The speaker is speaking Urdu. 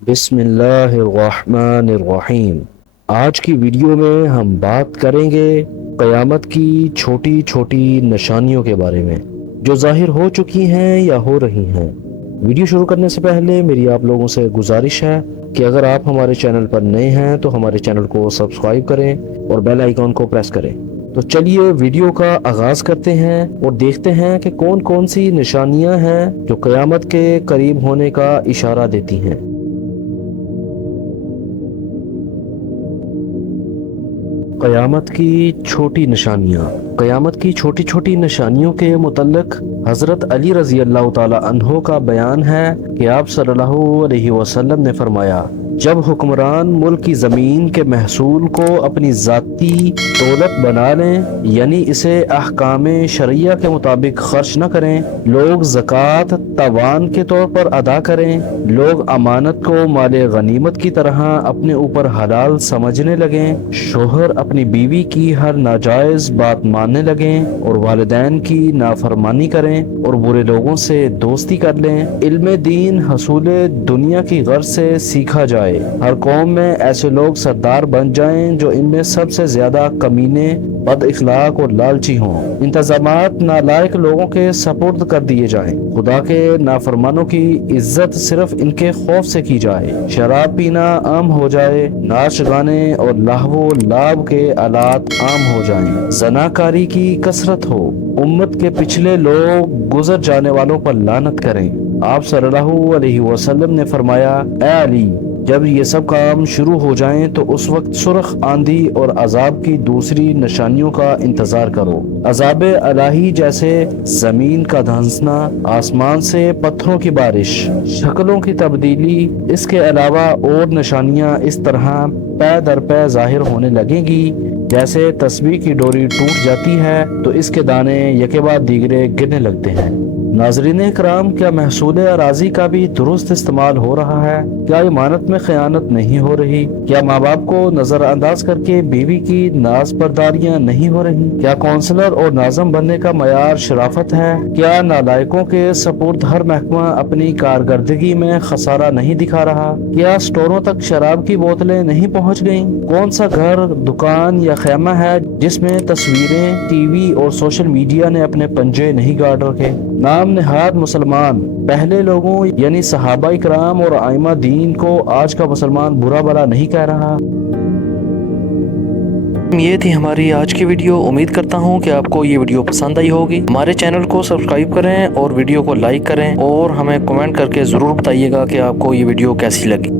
بسم اللہ الرحمن الرحیم۔ آج کی ویڈیو میں ہم بات کریں گے قیامت کی چھوٹی چھوٹی نشانیوں کے بارے میں جو ظاہر ہو چکی ہیں یا ہو رہی ہیں۔ ویڈیو شروع کرنے سے پہلے میری آپ لوگوں سے گزارش ہے کہ اگر آپ ہمارے چینل پر نئے ہیں تو ہمارے چینل کو سبسکرائب کریں اور بیل آئیکن کو پریس کریں۔ تو چلیے ویڈیو کا آغاز کرتے ہیں اور دیکھتے ہیں کہ کون کون سی نشانیاں ہیں جو قیامت کے قریب ہونے کا اشارہ دیتی ہیں۔ قیامت کی چھوٹی نشانیاں۔ قیامت کی چھوٹی چھوٹی نشانیوں کے متعلق حضرت علی رضی اللہ تعالی عنہ کا بیان ہے کہ آپ صلی اللہ علیہ وسلم نے فرمایا، جب حکمران ملک کی زمین کے محصول کو اپنی ذاتی دولت بنا لیں، یعنی اسے احکام شرعیہ کے مطابق خرچ نہ کریں، لوگ زکوٰۃ تاوان کے طور پر ادا کریں، لوگ امانت کو مال غنیمت کی طرح اپنے اوپر حلال سمجھنے لگیں، شوہر اپنی بیوی کی ہر ناجائز بات ماننے لگیں اور والدین کی نافرمانی کریں اور برے لوگوں سے دوستی کر لیں، علم دین حصول دنیا کی غرض سے سیکھا جائے، ہر قوم میں ایسے لوگ سردار بن جائیں جو ان میں سب سے زیادہ کمینے، بد اخلاق اور لالچی ہوں، انتظامات نالائق لوگوں کے سپرد کر دیے جائیں، خدا کے نافرمانوں کی عزت صرف ان کے خوف سے کی جائے، شراب پینا عام ہو جائے، ناچ گانے اور لہو و لعب کے آلات عام ہو جائیں، زناکاری کی کثرت ہو، امت کے پچھلے لوگ گزر جانے والوں پر لعنت کریں۔ آپ صلی اللہ علیہ وسلم نے فرمایا، اے علی، جب یہ سب کام شروع ہو جائیں تو اس وقت سرخ آندھی اور عذاب کی دوسری نشانیوں کا انتظار کرو، عذاب الہی جیسے زمین کا دھنسنا، آسمان سے پتھروں کی بارش، شکلوں کی تبدیلی۔ اس کے علاوہ اور نشانیاں اس طرح پے در پے ظاہر ہونے لگیں گی جیسے تسبیح کی ڈوری ٹوٹ جاتی ہے تو اس کے دانے یکے بعد دیگرے گرنے لگتے ہیں۔ ناظرین اکرام، کیا محصول اراضی کا بھی درست استعمال ہو رہا ہے؟ کیا امانت میں خیانت نہیں ہو رہی؟ کیا ماں باپ کو نظر انداز کر کے بیوی کی ناز پرداریاں نہیں ہو رہی؟ کیا کونسلر اور ناظم بننے کا معیار شرافت ہے؟ کیا نالائقوں کے سپرد ہر محکمہ اپنی کارکردگی میں خسارہ نہیں دکھا رہا؟ کیا سٹوروں تک شراب کی بوتلیں نہیں پہنچ گئیں؟ کون سا گھر، دکان یا خیمہ ہے جس میں تصویریں، ٹی وی اور سوشل میڈیا نے اپنے پنجے نہیں گاڑ رکھے؟ نام نہاد مسلمان پہلے لوگوں یعنی صحابہ اکرام اور ائمہ دین کو آج کا مسلمان برا بھلا نہیں کہہ رہا۔ یہ تھی ہماری آج کی ویڈیو۔ امید کرتا ہوں کہ آپ کو یہ ویڈیو پسند آئی ہوگی۔ ہمارے چینل کو سبسکرائب کریں اور ویڈیو کو لائک کریں اور ہمیں کمنٹ کر کے ضرور بتائیے گا کہ آپ کو یہ ویڈیو کیسی لگی۔